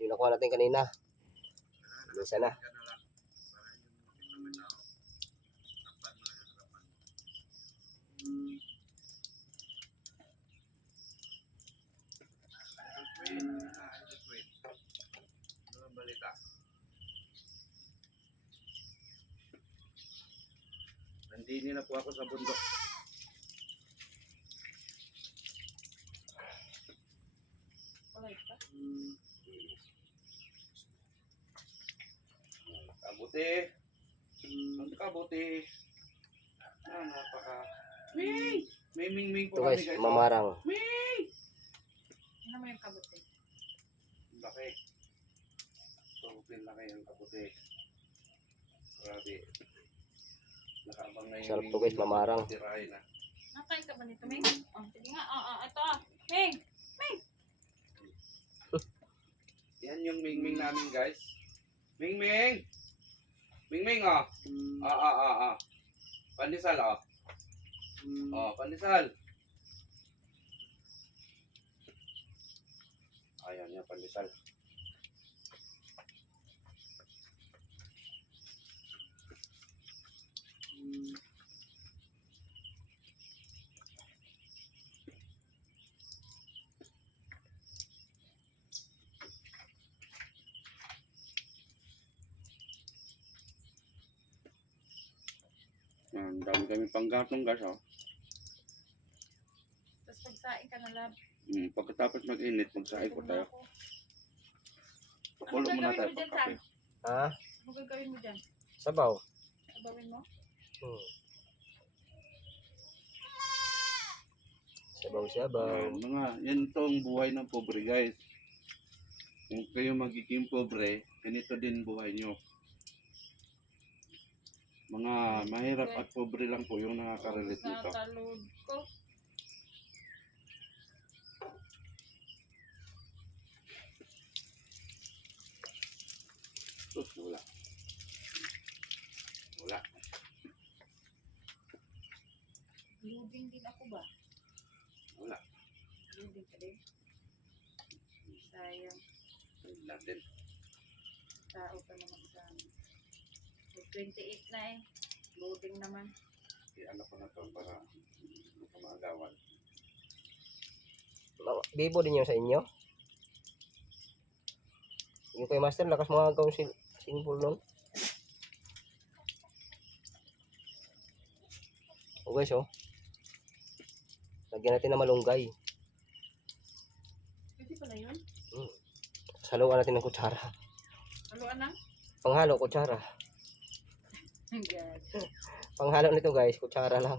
Yung nakuha natin kanina. Isa na. Nandini na po ako sa bundok. Kabuti. Ang kabuti. Napaka. Ming! May ming Ito po guys, kami guys. mamarang. Ming! Ano mo yung kabuti? Laki. Sobrang laki ang kabuti. Grabe. Nakaabang na yung Sarap to guys, mamarang. tirahin na. Nakain ka ba nito, Ming? Oh, sige nga. Ito. Ming! Yan yung ming namin guys. Ming! Ming oh. Pandesal oh. Oh, pandesal. Ayan yan, pandesal. Ang dami kami panggatong guys oh. Tapos pagsain ka na lab. Pagkatapos mag-init, magsaay ko tayo. Pakulo Ano muna gagawin tayo mo dyan, pagkape. Ha? Ano gagawin mo dyan? Sabaw. Sabawin mo? Sabaw-sabaw. Mga, yan tong buhay ng pobre guys. Kung kayo magiging pobre, ganito din buhay nyo. Mga mahirap at pobre lang po yung nakaka-relate nito. Natalod ko. Wala. Wala. Loading din ako ba? Wala. Loading ka din? Sayang. Wala din. Tao pa naman sa amin. 28 na eh. Loading naman. Ano ko na to para hindi ko maagawan. Bibo din yun sa inyo. Yung kay Master, lakas mga gawin simple nun. O guys oh. Lagyan natin ng malunggay. Pwede pala yun? Haluan natin ng kutsara. Haluan na? Panghalo, kutsara. God. Panghalo nito guys, kutsara lang.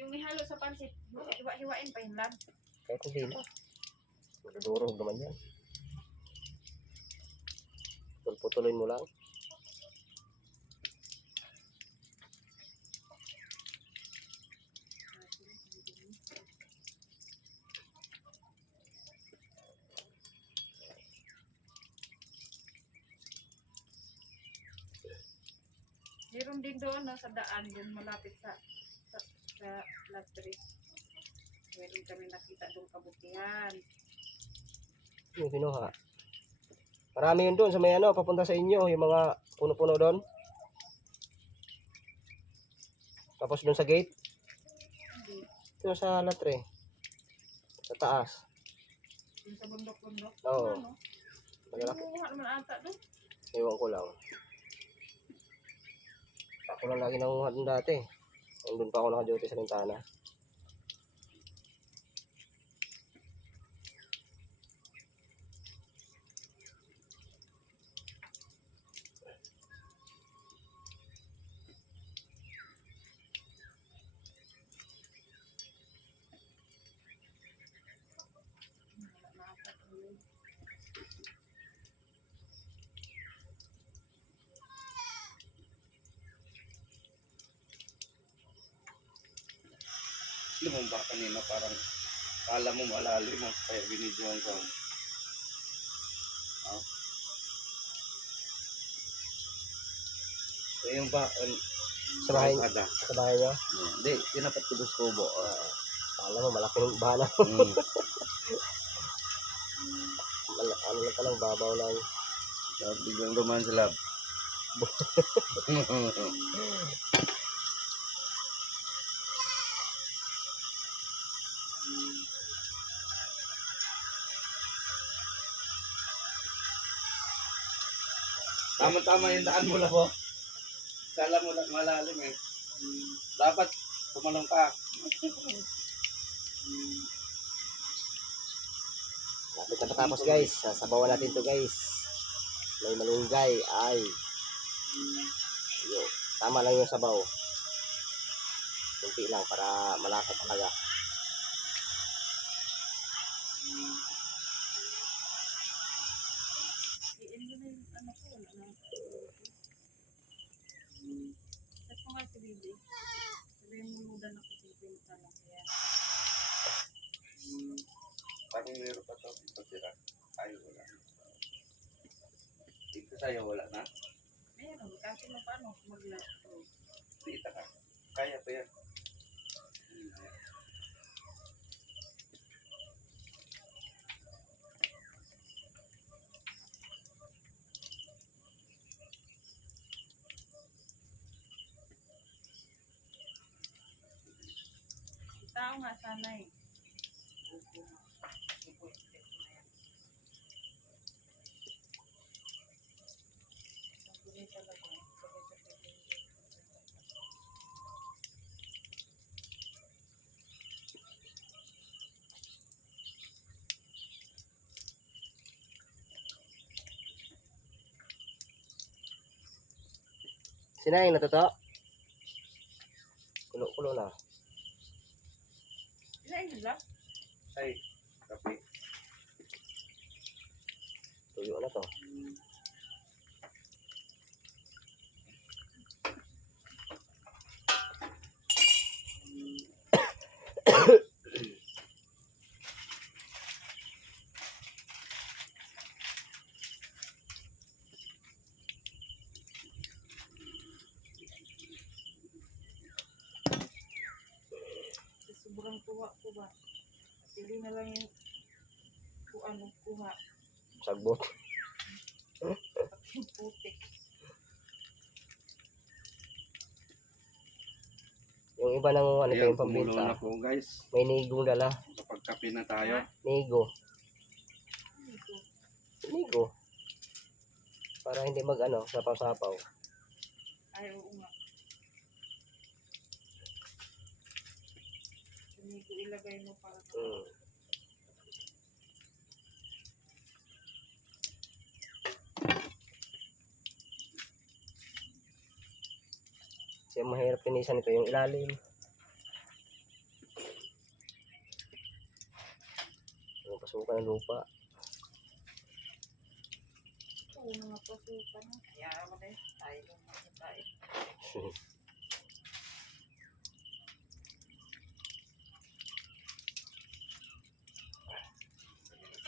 Yung ihalo sa pansit, hiwa-hiwain pa yung lab. Kahit hindi na. Durog naman yan. Putulin mo lang. Meron din doon no, sa daan, doon malapit sa Latris. Meron kami nakita doon kabutihan. Yung kinuha. Marami yun doon sa may ano, papunta sa inyo. Yung mga puno-puno doon. Tapos doon sa gate. Hindi. Ito sa latre. Sa taas. Yung sa bundok-bundok. Oo. Ano? Malalaki. Kumuha naman ata doon. Ewan ko lang. Ako lang lagi nangunguha doon dati. Doon pa ako naka-duty sa Lintana. Wala na ata doon. Lumumba kanina parang kala mo malalim mo kaya binidyoan ko. So yung Sa bahay, Ada. sa bahay nyo? Hindi, tinapat ko dos kubo. Alam mo, malaking bahala. Mm. Ano lang palang, babaw lang. Tapos biglang dumaan sa lab. Tama-tama yung daan mo lang po. Kala mo lang malalim eh. Dapat tumalong ka. Lapit na patapos guys. Sasabawan natin to guys. May malunggay. Ay. Yun. Tama lang yung sabaw. Kunti lang para malasa talaga. Iin mo na yung ano ko. Tapos ko nga si Bibi. Sabihin mo ludan ako si Bibi sa lang. Yan. Parang meron pa ito. Ito tira. Ay, wala. Dito sa'yo wala na. Meron. Kasi mo paano maglaro. Dito ka. Kaya pa yan. Tao nga sana eh. Sinaing na to? Kulo-kulo na. Ilain nila? Ay, kape. Tuyo na to. Sobrang kuha ko ba? Pili na lang yung kung anong kuha. Sagbot. Yung putik. Yung iba ng ano pa Ayan, yung kumulo na pambinta. po guys. May nigong dala. Kapag kape na tayo. Nigo. Ito. Nigo. Para hindi mag ano, sapaw-sapaw. Ay, oo nga. Hindi ko ilagay mo para Hmm. Kasi ang mahirap pinisan ito yung ilalim. Yung pasukan ng lupa. Oo, mga pasukan na. Kaya ako na yun. Tayo lang mga tayo.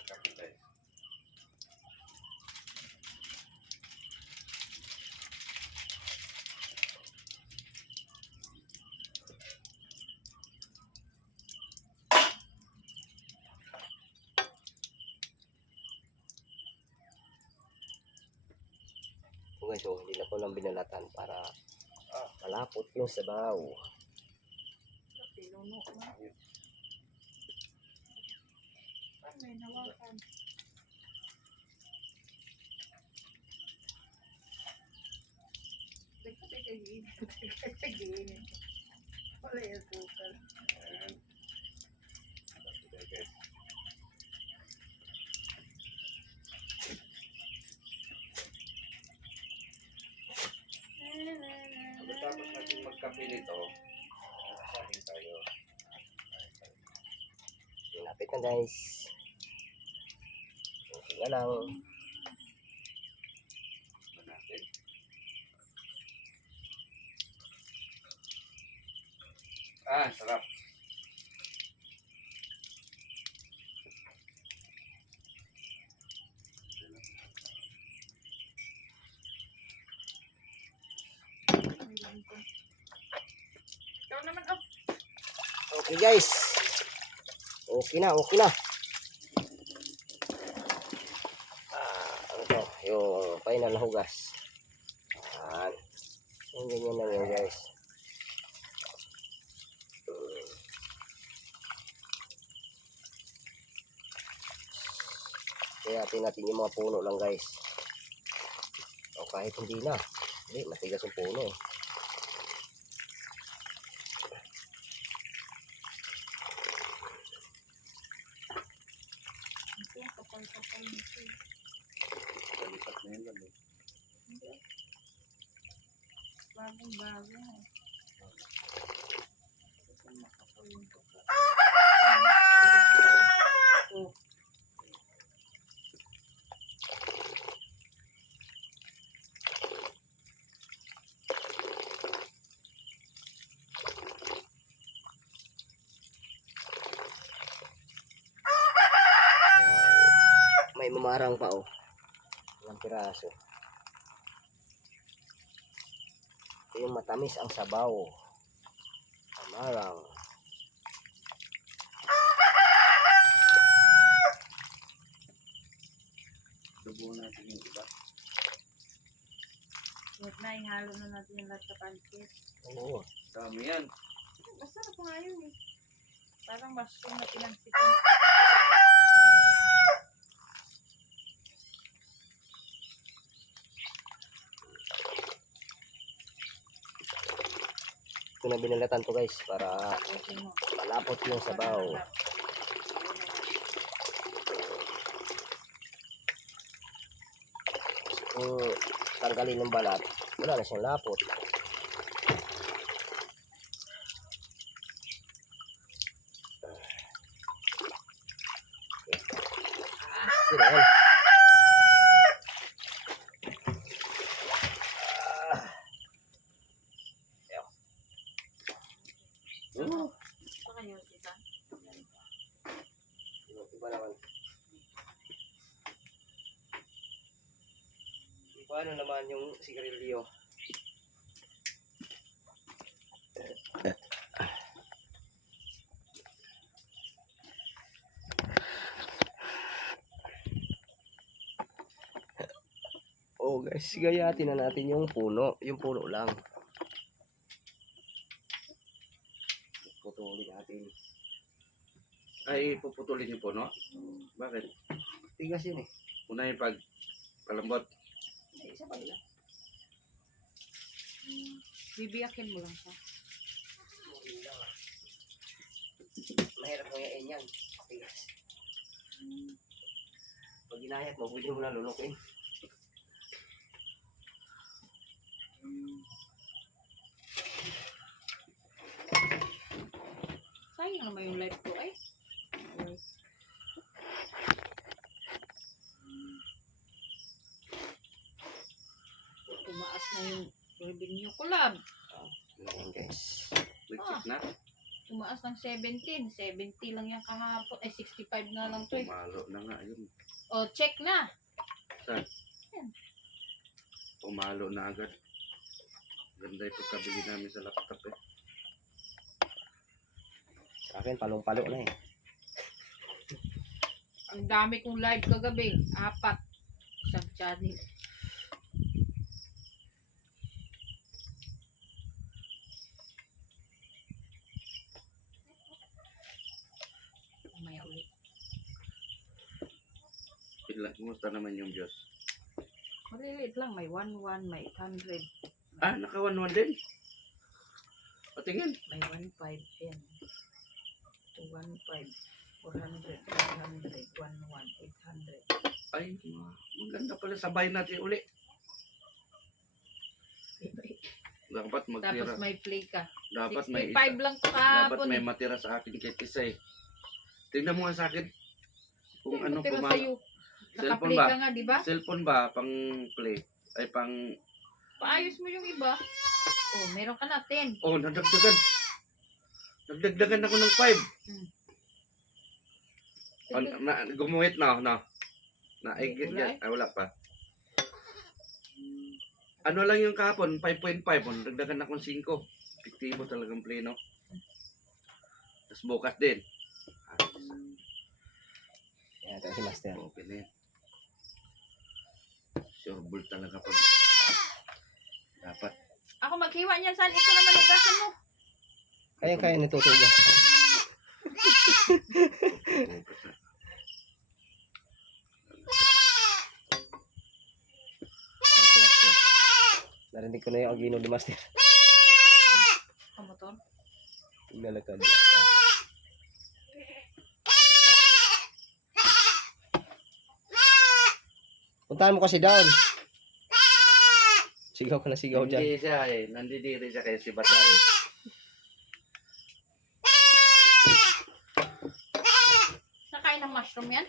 Kape tayo. Okay, so hindi na ko lang binalatan para malapot yung sabaw. Pinuno na. Paano may nawakan? Tagkatigin. Wala yung sukal. Ayan. Kape tayo guys. Pagkatapos natin magkape nito, kain tayo. Lapit na guys. Okay na lang. Ba natin? Sarap. Okay guys. Okay na, okay na. Ano to? Yung final na hugas. Yan. Yung ganyan lang yan guys. Kaya natin yung mga puno lang guys. O kahit hindi na. Hindi, matigas yung puno eh. Ito, kapal-kapal nito. Kalipat na yun lang eh. Hindi. Bagong-bago. Ito, makapal yung kapal. Oh. May mamarang pa oh. Ilang piraso. Ito yung matamis ang sabaw. Mamarang. Subuhan natin yung iba. Huwag na, ihalo na natin yung lahat sa pancit. Oo. Dami yan. Basta na po nga yun eh. Parang mushroom na pinagsipan. Ito na binalatan to guys para Tapusin mo. malapot yung sabaw. Kung tanggalin yung balat, wala na siyang lapot. Yun na yan. Oh, Ito kayo, tita. Iba naman. Paano naman yung sigarilyo? Oh guys, gayatin na natin yung puno lang. Putulin natin. ay puputulin niyo po, no? Bakit? Tigas yun eh. Una yung palambot. Isa pa nila. Bibiyakin mo lang siya. Mahirap mo yain yan. Tigas. Pag ginayat mo, pwede mo na lulukin. Sayang naman yung life ko ay. Tumaas na yung revenue ko, lab. Ayan guys. Nag-check na. Tumaas ng 17. 70 lang yung kahapon. Ay, 65 na lang to eh. Pumalo na nga yun. O, check na. Saan? Yan. Pumalo na agad. Ganda ito kabili namin sa laptop eh. Sa akin, palong-palo na eh. Ang dami kong live kagabi. 4. Isang channel. Mamaya ulit. Kumusta naman yung Diyos? Maliliit lang. May 1-1, may 800. Ah, naka-1-1 din. Patingin. May 1.5 yan. 2.15, 400, 500, 1.1, 800. Ay, maganda pala. Sabay natin uli. Dapat magtira. Tapos may play ka. Dapat may 65 lang to dapat kahapon. may matira sa akin kahit isa eh. Tingnan mo nga sa akin. Kung ano Pero pumalo. sa'yo, Cellphone naka-play ba? ka nga, di ba? Cellphone ba? Pang play. Ay pang... Paayos mo yung iba. Oh, meron ka na 10. Oh, nadagdagan. Nagdagdagan ako ng 5. Hmm. Oh, gumuhit na. Na Hindi, wala ay, wala pa. Ano lang yung kahapon? 5.5. Oh, nagdagdagan akong 5. Epektibo talagang play, no? Tapos bukas din. Yan, ito si Master. Okay na yan. Sure bull talaga pag dapat. Ako maghiwa niyan, saan ito naman ugasan mo? Kaya natutugas. Bukas na. Yan si Master. Narinig ko na yung agino ni Master. Kamotor? Nalakad. Puntahan mo kasi down. Sigaw ka na sigaw dyan. Hindi siya eh. Nandidiri siya kaya si Bata eh. Nakain ng mushroom yan?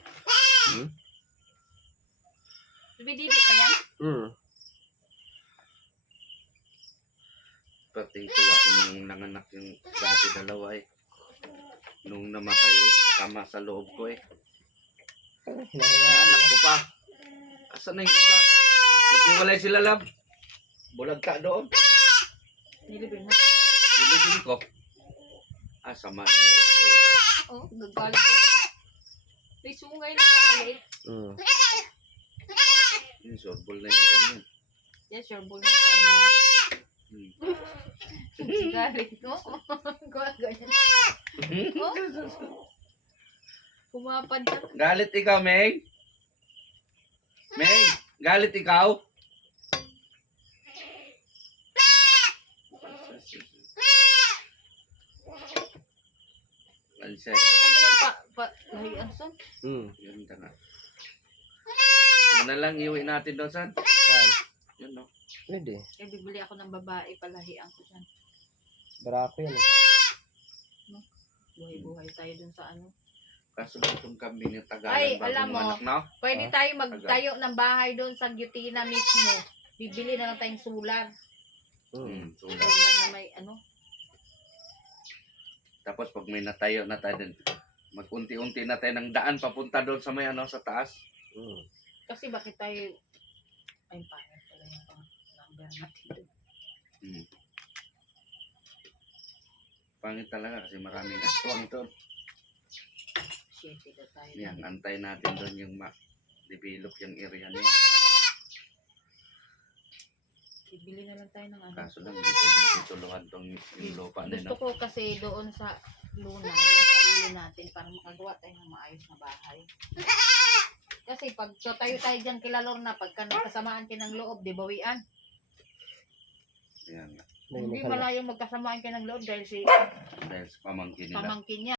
Hmm? Dibidibit pa yan? Pati ito ako nung nanganak yung dati dalawa eh. Nung namatay eh. Tama sa loob ko eh. Hinahayaan Anak ko pa. Asan na yung isa? Naghiwalay sila lab. Bulag ka doon. Nilibin na. Silibin ko. Sama ng loob ko eh. Oh, naggalit ko. May sungay na sa maliit. Yung sorbol na yung ganyan. Yes, your bull na ko. Ano yan? Hmm. Galit ko. Kuha ganyan. Oh. Pumapadyak. Galit ikaw, Meg? Meg, galit ikaw? Alsay, Maganda yan lahian son. yun ka nga. Yun na lang, iuwi natin doon, San. Saan? Yun, no? Pwede. Kaya bibili ako ng babae, palahian ko dyan. Barako yan. Buhay-buhay tayo dun sa ano. Kaso lang itong kambing yung Tagalog Ay, bagong alam mo. anak, no? Pwede Ah, tayo magtayo ng bahay doon sa Gutina mismo. Bibili na lang tayong solar. Sulat. Solar na may ano. Tapos pag may natayo na tayo din, mag-unti-unti na tayo ng daan papunta doon sa may ano, sa taas. Kasi bakit tayo... Ay, pangit pala yung pang-number natin doon. Pangit talaga kasi maraming aswang doon. Siyempre na tayo. Yan, antay natin doon yung ma-develop yung area niya. Bibili na lang tayo ng ano. Kaso lang, hindi pwedeng tituluhan tong yung lupa na Gusto ko kasi doon sa Luna, yung sarili natin para makagawa tayo ng maayos na bahay. Kasi pag tayo dyan kila Lorna, pagka nagkasamaan kayo ng loob, di bawian. Yan, Hindi malayong magkasamaan kayo ng loob dahil si dahil sa pamangkin nila. pamangkin niya.